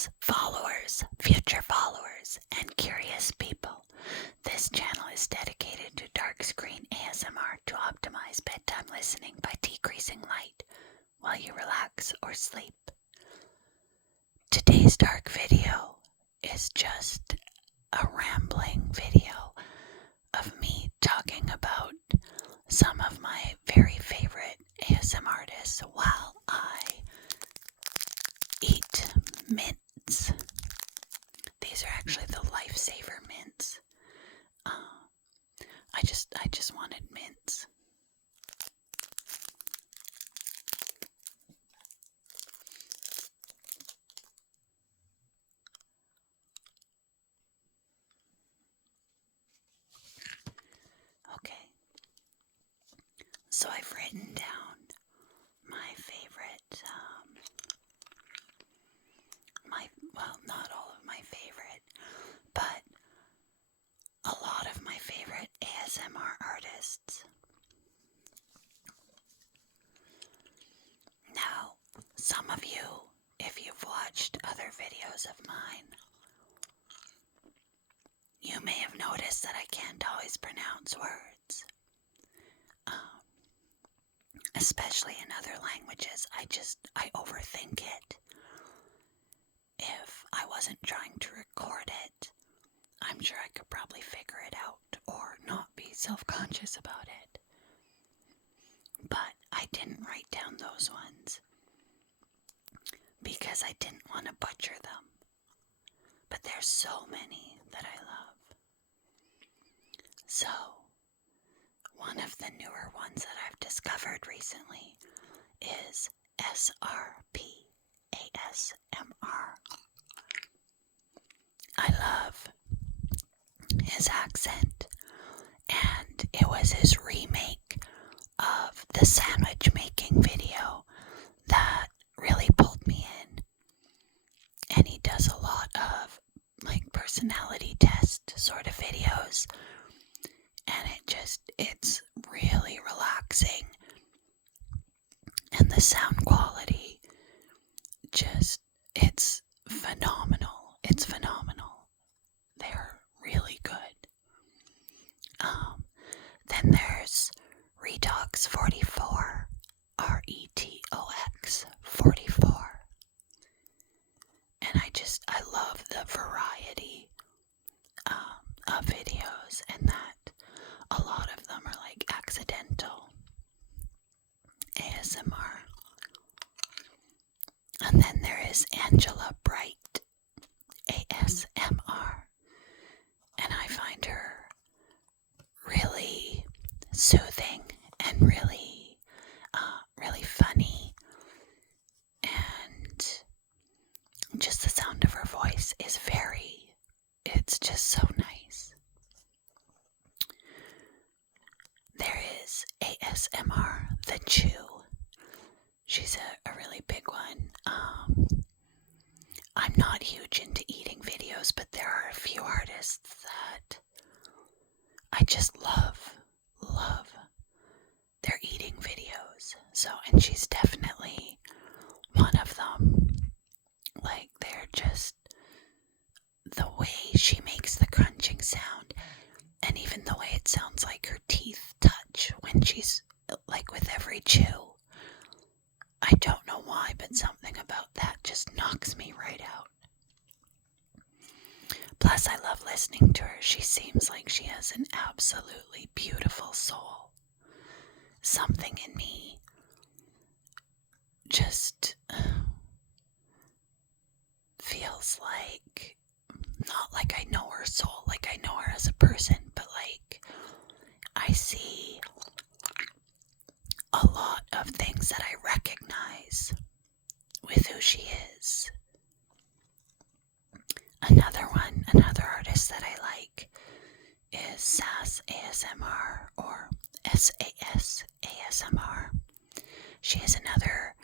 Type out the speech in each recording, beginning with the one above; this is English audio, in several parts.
friends, followers, future followers, and curious people. This channel is dedicated to dark screen ASMR to optimize bedtime listening by decreasing light while you relax or sleep. Today's dark video is just a rambling video of me talking about some of my very favorite ASMRtists while I eat mints. These are actually the Lifesaver mints. I just wanted mints. Okay. So I've written down my favorite, not all of my favorite, but a lot of my favorite ASMR artists. Now, some of you, if you've watched other videos of mine, you may have noticed that I can't always pronounce words. Especially in other languages, I overthink it. If I wasn't trying to record it, I'm sure I could probably figure it out or not be self-conscious about it. But I didn't write down those ones because I didn't want to butcher them. But there's so many that I love. So, one of the newer ones that I've discovered recently is ASMRtists. I love his accent, and it was his remake of the sandwich making video that really pulled me in. And he does a lot of personality test sort of videos, and it's really relaxing, and the sound quality it's phenomenal. It's phenomenal. They're really good. Then there's Retox 44, RETOX 44. And I love the variety of videos, and that a lot of them are accidental ASMR. And then there is Angela Bright ASMR, and I find her really soothing and really funny, and just the sound of her voice is it's just so nice. There is ASMR The Chew. She's a really big one. I'm not huge into eating videos, but there are a few artists that I just love their eating videos. And she's definitely one of them. They're just, the way she makes the crunching sound, and even the way it sounds like her teeth touch when she's with every chew. I don't know why, but something about that just knocks me right out. Plus, I love listening to her. She seems like she has an absolutely beautiful soul. Something in me just feels not like I know her soul, like I know her as a person, but I see a lot of things that I recognize with who she is. Another artist that I like is SAS ASMR, or SAS ASMR. She's another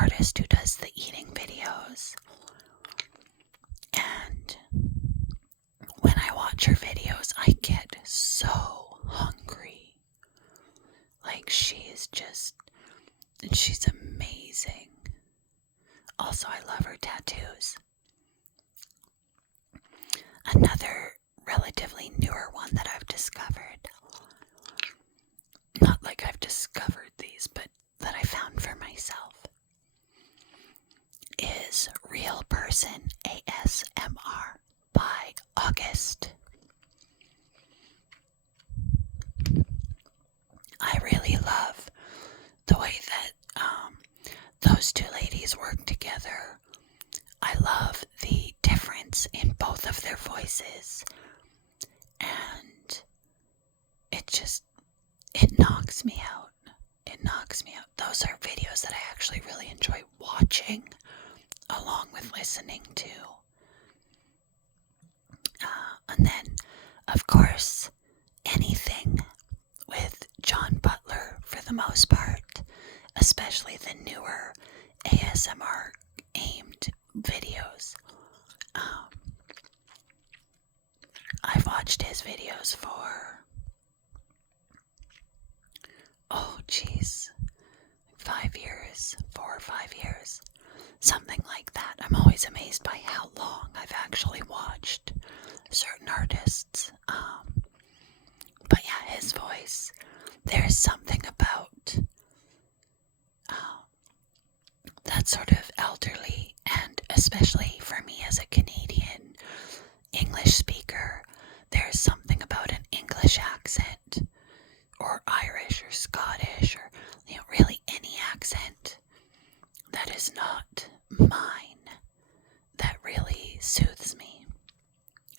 artist who does the eating videos. And when I watch her videos, I get so hungry. She's amazing. Also, I love her tattoos. Another relatively newer one that I've discovered, not like I've discovered these, but that I found for myself, is Real Person ASMR by August. I really love the way that those two ladies work together. I love the difference in both of their voices, and it knocks me out. It knocks me out. Those are videos that I actually really enjoy watching along with listening to. And then, of course, anything with John Butler for the most part, especially the newer ASMR aimed videos. I've watched his videos for, 5 years, 4 or 5 years, something like that. I'm always amazed by how long I've actually watched certain artists. But yeah, his voice, there's something about that sort of elderly, and especially for me as a Canadian English speaker, there's something about an English accent, or Irish or Scottish, or really any accent that is not mine, that really soothes me.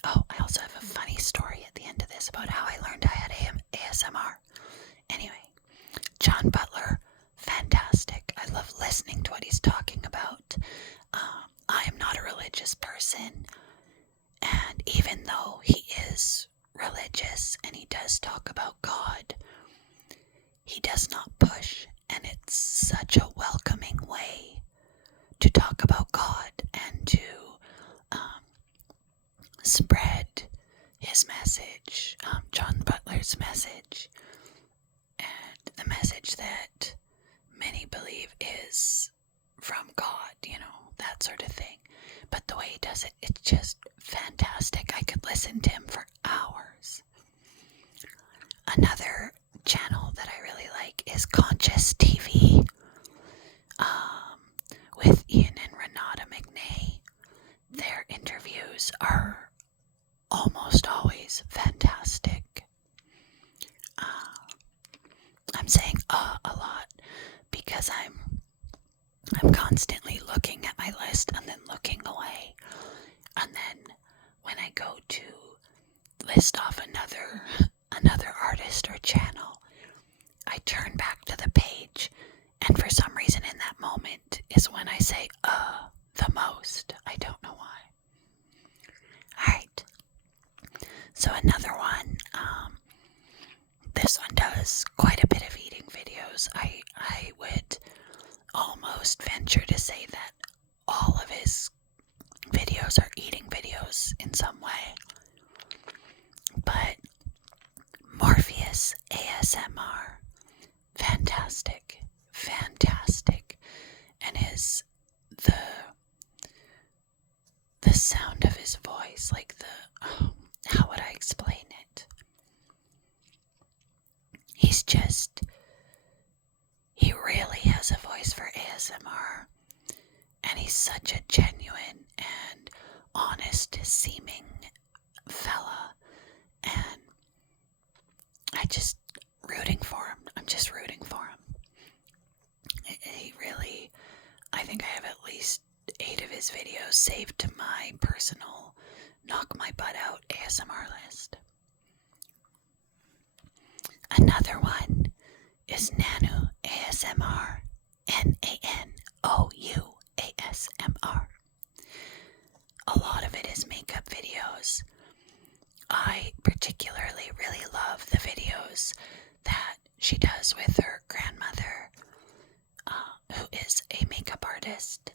Oh, I also have a funny story at the end of this about how I learned I had ASMR. Anyway, John Butler, fantastic. I love listening to what he's talking about. I am not a religious person, and even though he is religious and he does talk about God, he does not push, and it's such a welcoming way to talk about God and to spread his message, John Butler's message, and the message that many believe is from God, that sort of thing. But the way he does it, it's just fantastic. I could listen to him for hours. Another channel that I really like is Conscious TV, with Ian and Renata McNay. Their interviews are almost always fantastic. I'm saying a lot because I'm constantly looking at my list and then looking away, and then when I go to list off another artist or channel, I turn back to the page, and for some reason in that moment is when I say the most. I don't know why. Alright, so another one, this one does quite a bit of eating videos. I would almost venture to say that all of his videos are eating videos in some way. But Morpheus ASMR, fantastic, and the sound of his voice, like how would I explain it? He really has a voice for ASMR, and he's such a genuine and honest seeming fella, and I'm just rooting for him. He really, I think I have at least 8 of his videos saved to my personal knock my butt out ASMR list. Another one is Nanu ASMR, Nanou ASMR. A lot of it is makeup videos. I particularly really love the videos that she does with her grandmother, who is a makeup artist,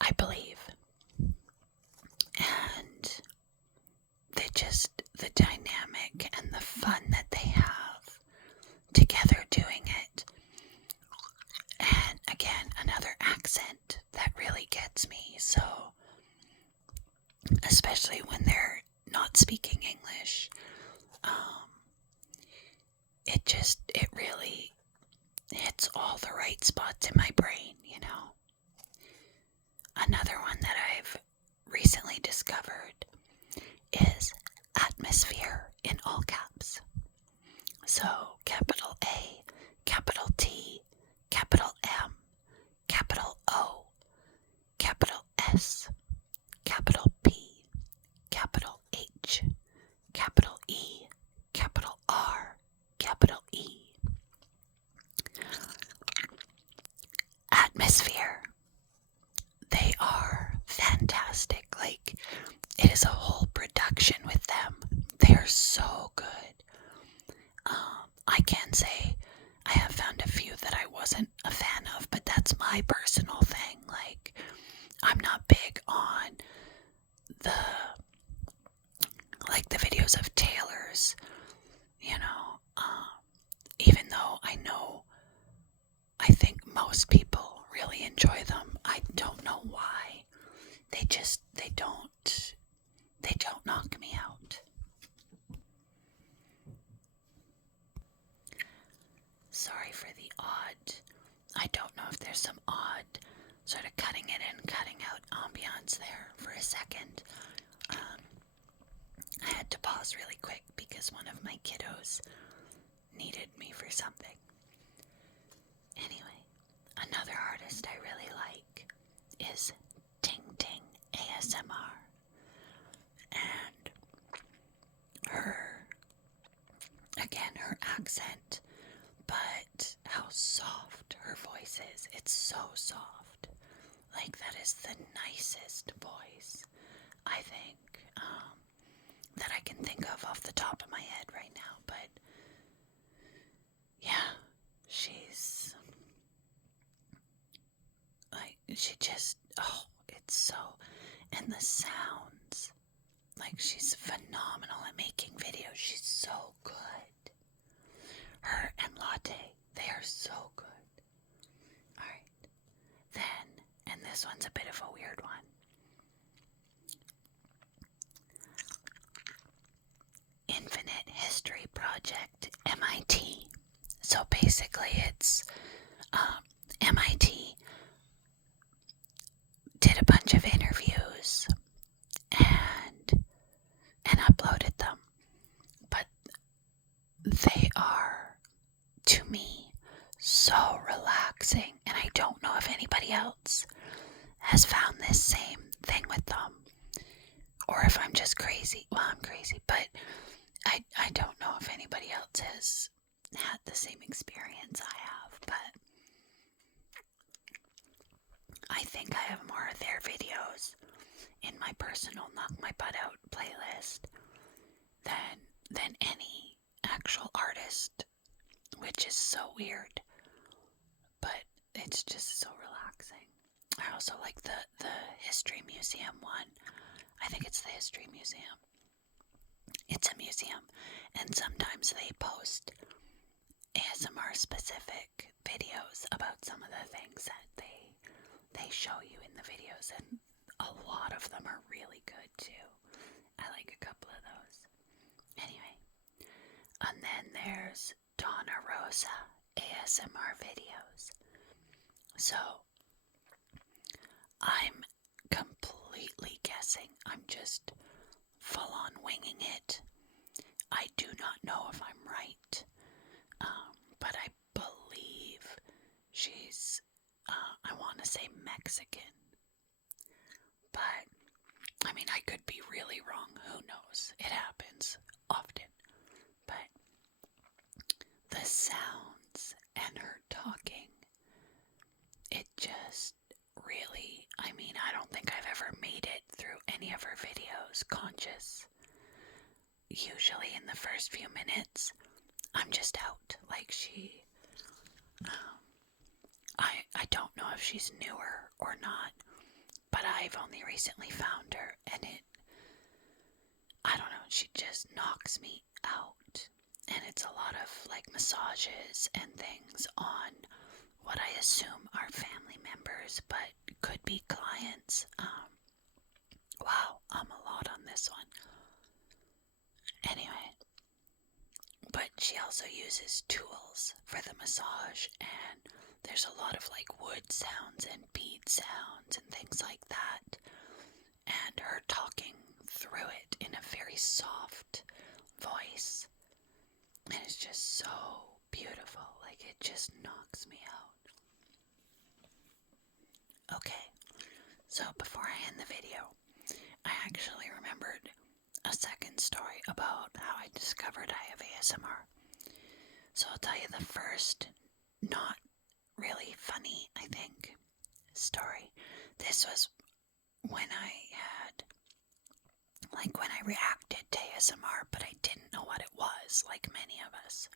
I believe. And the dynamic and the fun that they have together doing it. And again, another it really hits all the right spots in my brain, you know. Another one that I've recently discovered is atmosphere in all caps. So capital A, capital T, capital M, capital O, capital S, capital P, capital H, capital E, capital R, capital E. Atmosphere. They are fantastic. Like, it is a whole production with them. They are so good. I can say I have found a few that I wasn't a fan of, but that's my personal thing. Like, I'm not big on the videos of tailors, you know, even though I think most people really enjoy them. I don't know why. They don't knock me out. Sorry for the odd. I don't know if there's some odd sort of cutting it in, cutting out ambiance there for a second. I had to pause really quick because one of my kiddos needed me for something. Anyway, another artist I really like is Ting Ting ASMR. And her accent, but how soft her voice is. It's so soft. Like, that is the nicest voice, I think, that I can think of off the top of my head right now. But yeah, she's like, it's so, and the sounds, like, she's phenomenal at making videos. She's so good. Her and Latte, they are so good. Alright, then, and this one's a bit of a weird one. Infinite History Project, MIT. So basically it's MIT did a bunch of interviews and uploaded them. But they are, to me, so relaxing, and I don't know if anybody else has found this same thing with them, or if I'm just crazy. Well, I'm crazy, but I don't know if anybody else has had the same experience I have, but I think I have more of their videos in my personal Knock My Butt Out playlist than any actual artist, which is so weird, but it's just so relaxing. I also like the History Museum one. I think it's the History Museum. It's a museum, and sometimes they post ASMR specific videos about some of the things that they show you in the videos, and a lot of them are really good too. I like a couple of those. Anyway, and then there's Donna Rosa ASMR videos. So I'm completely guessing. I'm just full on winging it. I do not know if I'm right, but I believe she's, I want to say Mexican. But, I mean, I could be really wrong. Who knows? It happens often. But the sounds and her talking, it just really, I mean, I don't think I've ever made it through any of her videos conscious. Usually in the first few minutes, I'm just out. Like, I don't know if she's newer or not, but I've only recently found her, and I don't know, she just knocks me out. And it's a lot of, like, massages and things on what I assume are family members, but could be clients. Wow, I'm a lot on this one. Anyway, but she also uses tools for the massage, and there's a lot of like wood sounds and bead sounds and things like that, and her talking through it in a very soft voice, and it's just so beautiful. Like, it just knocks me out. Okay, so before I end the video, I actually remembered a second story about how I discovered I have ASMR. So I'll tell you the first, not really funny, I think, story. This was when I reacted to ASMR, but I didn't know what it was, like many of us.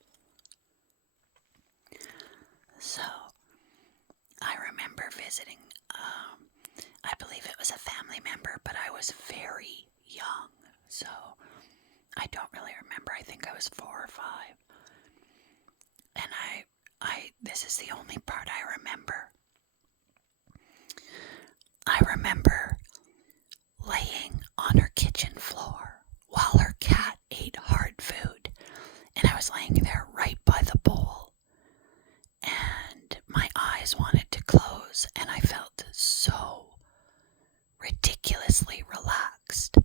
So I remember visiting, I believe it was a family member, but I was very young, so I don't really remember. I think I was 4 or 5. And this is the only part I remember. I remember laying on her kitchen floor while her cat ate hard food, and I was laying there right by the bowl, and my eyes wanted to close, and I felt so ridiculously relaxed.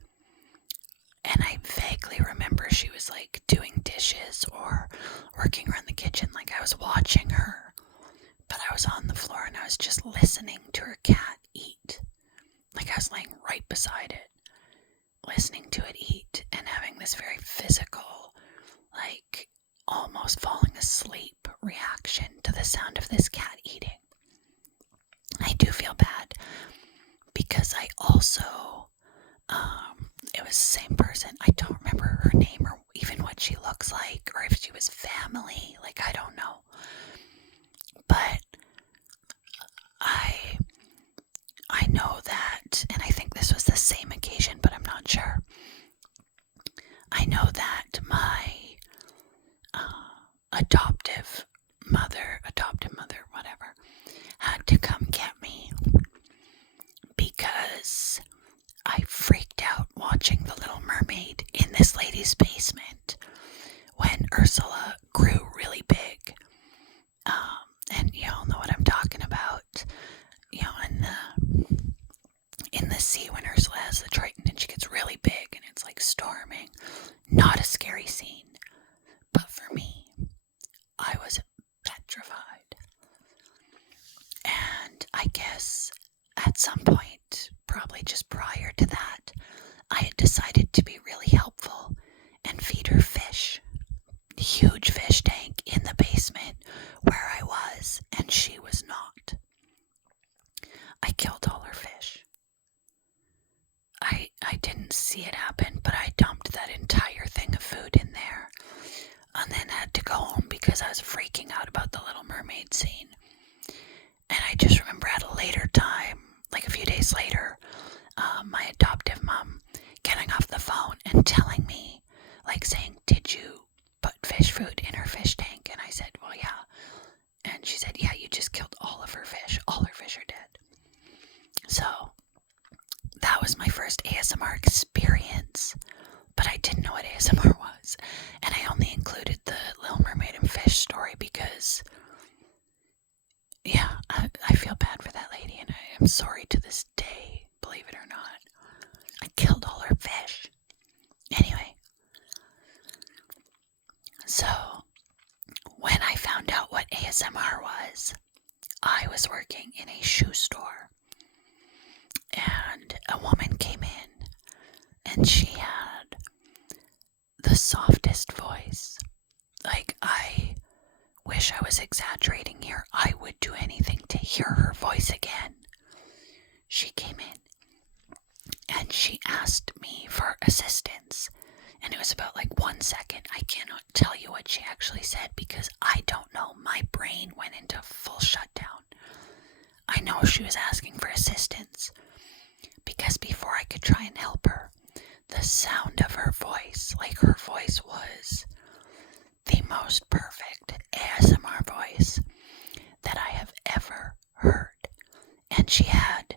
And I vaguely remember she was like doing dishes or working around the kitchen, like I was watching her, but I was on the floor and I was just listening to her cat eat. Like, I was laying right beside it, listening to it eat and having this very physical, like almost falling asleep reaction to the sound of this cat eating. I do feel bad because I also, it was the same person. I don't remember her name or even what she looks like, or if she was family, like I don't know. But I know that, and I think this was the same occasion, but I'm not sure. I know that my adoptive mother, whatever, had to come get me because I freaked out watching The Little Mermaid in this lady's basement when Ursula grew really big. And you all know what I'm talking about. You know, in the sea when Ursula has the Triton and she gets really big and it's like storming. Not a scary scene, but for me, I was petrified. And I guess at some point, probably just prior to that, I had decided to be really helpful and feed her fish. Huge fish tank in the basement where I was, and she was not. I killed all her fish. I didn't see it happen, but I dumped that entire thing of food in there and then had to go home because I was freaking out about the Little Mermaid scene. And I just remember at a later time, like a few days later, my adoptive mom getting off the phone and telling me, like saying, "Did you put fish food in her fish tank?" And I said, "Well, yeah." And she said, "Yeah, you just killed all of her fish. All her fish are dead." So that was my first ASMR experience, but I didn't know what ASMR was. And I only included the Little Mermaid and fish story because, yeah, I feel bad for that lady, and I am sorry to this day, believe it or not. I killed all her fish. Anyway, so when I found out what ASMR was, I was working in a shoe store, and a woman came in, and she had the softest voice. Like, I wish I was exaggerating here. I would do anything to hear her voice again. She came in, and she asked me for assistance, and it was about like 1 second. I cannot tell you what she actually said because I don't know. My brain went into full shutdown. I know she was asking for assistance because before I could try and help her, the sound of her voice, like her voice was the most perfect ASMR voice that I have ever heard. And she had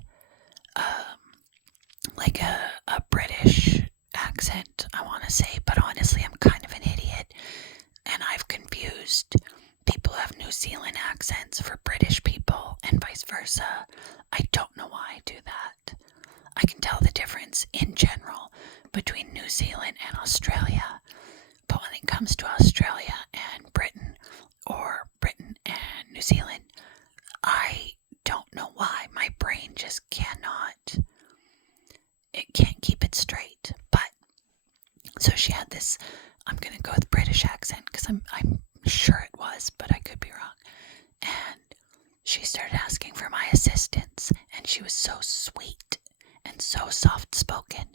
like a British accent, I want to say, but honestly I'm kind of an idiot used people who have New Zealand accents for British people and vice versa. I don't know why I do that. I can tell the difference in general between New Zealand and Australia, but when it comes to Australia and Britain, or Britain and New Zealand, I don't know why. My brain just it can't keep it straight. But, so she had this, I'm going to go with British accent because I'm sure it was, but I could be wrong. And she started asking for my assistance, and she was so sweet and so soft-spoken,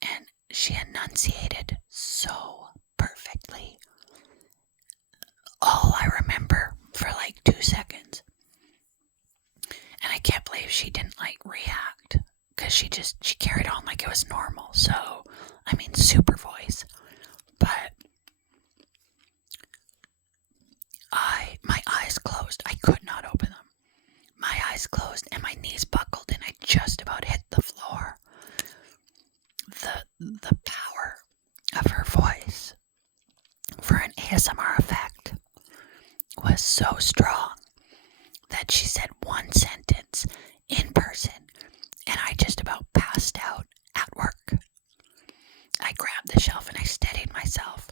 and she enunciated so perfectly. All I remember for like 2 seconds, and I can't believe she didn't like react, because she carried on like it was normal. So, I mean, super voice. But my eyes closed. I could not open them. My eyes closed and my knees buckled, and I just about hit the floor. The power of her voice for an ASMR effect was so strong that she said one sentence in person, and I just about passed out at work. I grabbed the shelf and I steadied myself,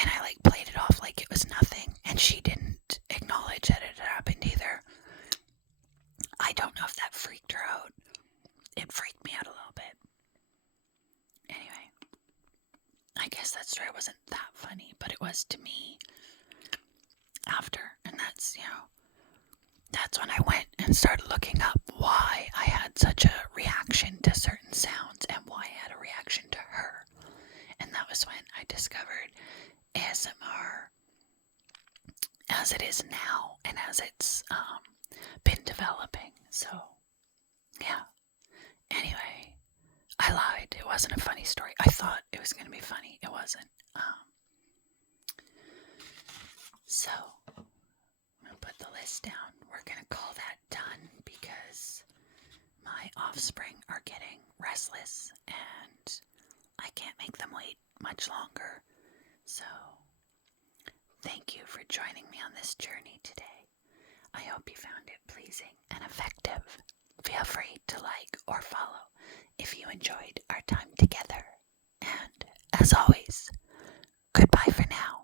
and I played it off like it was nothing, and she didn't acknowledge that it had happened either. I don't know if that freaked her out. It freaked me out a little bit. Anyway, I guess that story wasn't that funny, but it was to me after, and that's when I went and started looking up why I had such a reaction to certain sounds and why I had a reaction to her. And that was when I discovered ASMR as it is now and as it's been developing. So, yeah. Anyway, I lied. It wasn't a funny story. I thought it was going to be funny. It wasn't. So, I'm going to put the list down. We're going to call that done because my offspring are getting restless and I can't make them wait much longer. So, thank you for joining me on this journey today. I hope you found it pleasing and effective. Feel free to like or follow if you enjoyed our time together. And as always, goodbye for now.